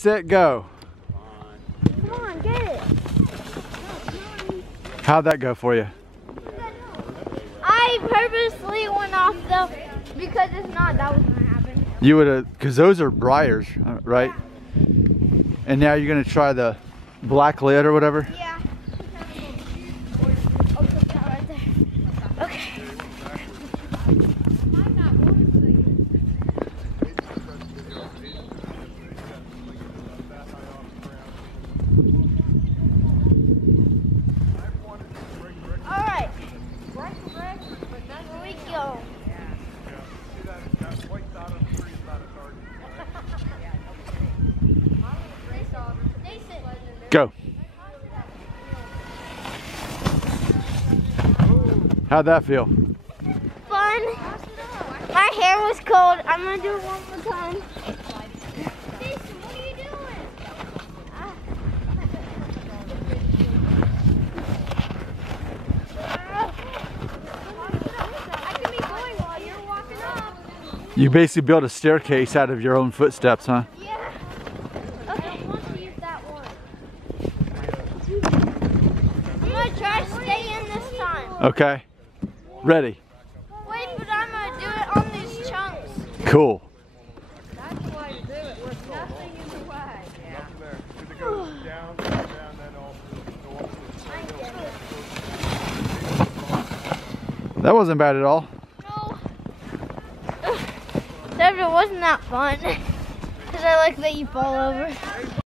Set, go. Come on, get it. How'd that go for you? I purposely went off though, because if not, that was gonna happen. You would have, because those are briars, right? Yeah. And now you're gonna try the black lid or whatever? Yeah. Oh, put that right there. Okay. All right. Here we go. Go. How'd that feel? Fun. My hair was cold. I'm gonna do it one more time. Jason, what are you doing? I can be going while you're walking up. You basically built a staircase out of your own footsteps, huh? Yeah. Okay, I want to use that one. I'm gonna try to stay in this time. Okay. Ready. Wait, but I'm gonna do it on these chunks. Cool. That's the way to do it, with nothing in the way. Yeah. That wasn't bad at all. No. Except it wasn't that fun. Because I like that you fall over.